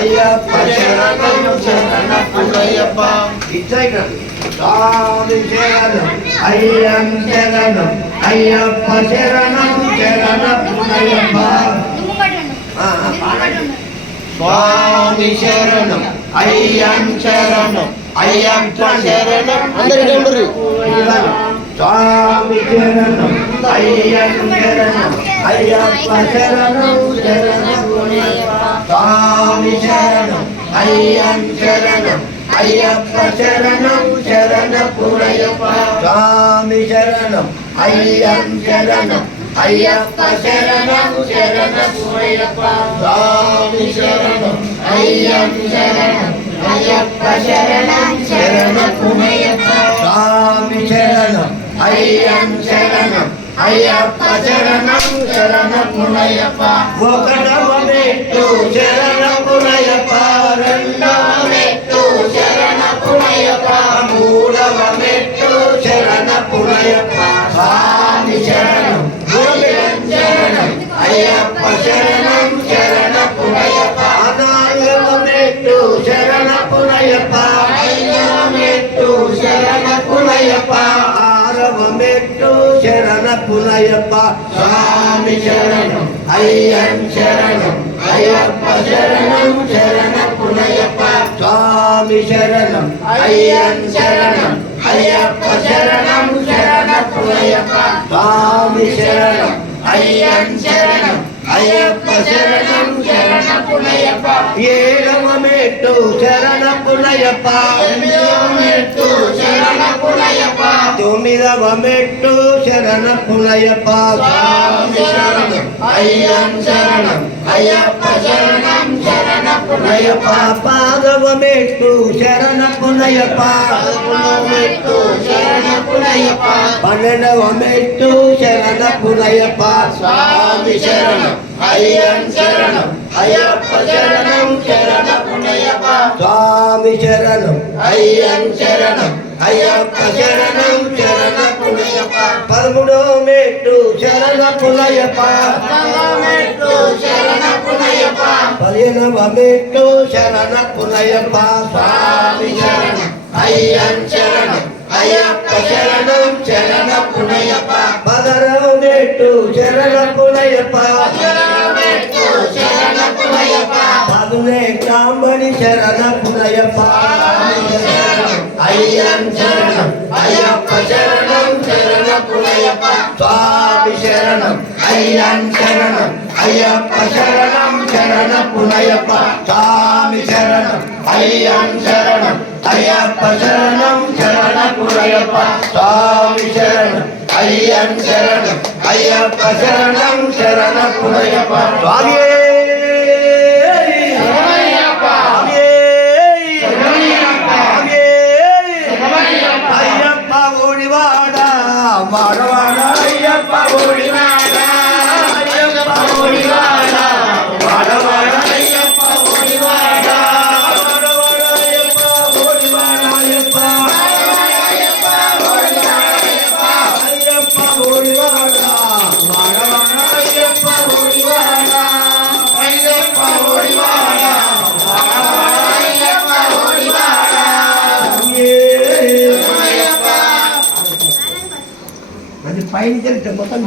అయ్యప్ప శరణం శరణమయ్యప్ప స్వామి శరణం అయ్యం శరణం అయ్యప్ప శరణం శరణమయ్యప్ప స్వామి శరణం అయ్యం శరణం అయ్యప్ప శరణం అందరూ స్వామి శరణం అయ్యం శరణం అయ్యప్ప శరణం శరణమయ్యప్ప స్వామి శరణం అయ్యం శరణం అయ్యప్ప శరణం శరణమయ్యప్ప స్వామి శరణం అయ్యం శరణం అయ్యప్ప శరణం శరణమయ్యప్ప స్వామి శరణం అయ్యం శరణం అయ్యప్ప శరణం శరణమయ్యప్ప స్వామి శరణం అయ్యం శరణం అయ్యప్ప శరణం శరణమయ్యప్ప ఒకటవ మెట్టు శరణమయ్యప్ప రెండవ మెట్టు శరణమయ్యప్ప మూడవ మెట్టు శరణమయ్యప్ప స్వామి శరణం శరణం అయ్యప్ప శరణం శరణమయ్యప్ప నాలుగవ మెట్టు శరణమయ్యప్ప ఐదవ మెట్టు శరణమయ్యప్ప ఆరవ మెట్టు శరణమయ్యప్ప స్వామి శరణం అయ్యం శరణం అయ్యప్ప శరణం శరణమయ్యప్ప స్వామి శరణం అయ్యం శరణం అయ్యప్ప శరణం శరణమయ్యప్ప స్వామి శరణం అయ్యం శరణం అయ్యప్ప శరణం శరణమయ్యప్ప ఏడవ మెట్టు శరణమయ్యప్ప ఎనిమిదవ మెట్టు శరణమయ్యప్ప తొమ్మిదవ మెట్టు శరణమయ్యప్ప స్వామి శరణం అయ్యం శరణం అయ్యప్ప శరణం శరణమయ్యప్ప పాదవ మెట్టు శరణమయ్యప్ప పదకొండవ మెట్టు శరణమయ్యప్ప పన్నెండవ మెట్టు శరణమయ్యప్ప స్వామి శరణం అయ్యం శరణం అయ్యప్ప శరణం శరణమయ్యప్ప స్వామి శరణం అయ్యం శరణం అయ్యప్ప శరణం శరణమయ్యప్ప పదమూడవ మెట్టు శరణమయ్యప్ప పదిహేనవ మెట్టు శరణమయ్యప్ప స్వామి శరణం అయ్యం శరణం అయ్యప్ప శరణం శరణమయ్యప్ప పదహారవ మెట్టు శరణమయ్యప్ప పదునెట్టాంబడి శరణమయ్యప్ప అయ్యం శరణం అయ్యప్ప శరణం శరణమయ్యప్ప స్వామి శరణం అయ్యం శరణం అయ్యప్ప శరణం శరణమయ్యప్ప స్వామి శరణం అయ్యం శరణం అయ్యప్ప శరణం శరణమయ్యప్ప స్వామి శరణం అయ్యం శరణం అయ్యప్ప శరణం శరణమయ్యప్ప స్వామి అయ్యప్ప ఓడివాడ వాడవాడ అయ్యప్ప ఓడివాడ అయ్యప్ప ఓడివాడ వాడవాడ అయ్యప్ప ఓడివాడ వాడవాడ అయ్యప్ప ఓడివాడ అయ్యప్ప అయ్యప్ప ఓడివాడ వాడవాడ అయ్యప్ప ఓడివాడ అయ్యప్ప ఓడివాడ వాడవాడ అయ్యప్ప ఓడివాడ అది పైన మొత్తం